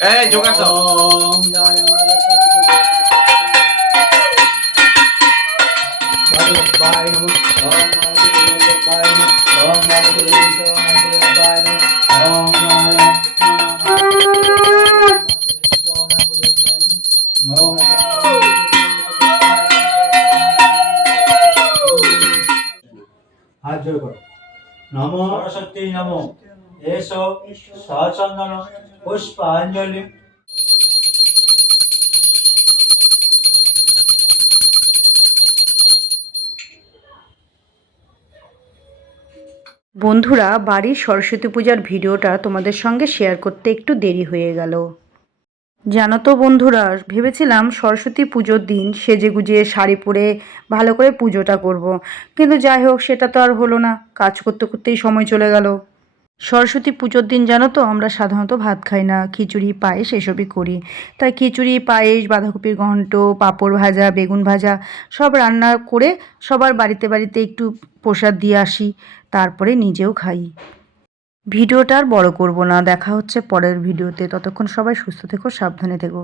এই জোগাড় দাও। ওম জয় বায় নমঃ ওম বায় নমঃ ওম বায় নমঃ ওম হাত জোড় করো। নমো সরস্বতী নমো এসো সচন্দন পুষ্পাঞ্জলি। বন্ধুরা, বাড়ির সরস্বতী পূজার ভিডিওটা তোমাদের সঙ্গে শেয়ার করতে একটু দেরি হয়ে গেল। জানো তো বন্ধুরা, ভেবেছিলাম সরস্বতী পুজোর দিন সেজেগুজে শাড়ি পরে ভালো করে পুজোটা করব। কিন্তু যাই হোক, সেটা তো আর হলো না, কাজ করতে করতেই সময় চলে গেল। সরস্বতী পুজোর দিন জানো তো আমরা সাধারণত ভাত খাই না, খিচুড়ি পায়েস এসবই করি। তাই খিচুড়ি পায়েস, বাঁধাকপির ঘন্ট, পাঁপড় ভাজা, বেগুন ভাজা সব রান্না করে সবার বাড়িতে বাড়িতে একটু প্রসাদ দিয়ে আসি, তারপরে নিজেও খাই। ভিডিওটা আর বড় করব না, দেখা হচ্ছে পরের ভিডিওতে। ততক্ষণ সবাই সুস্থ থেকো, সাবধানে থেকো।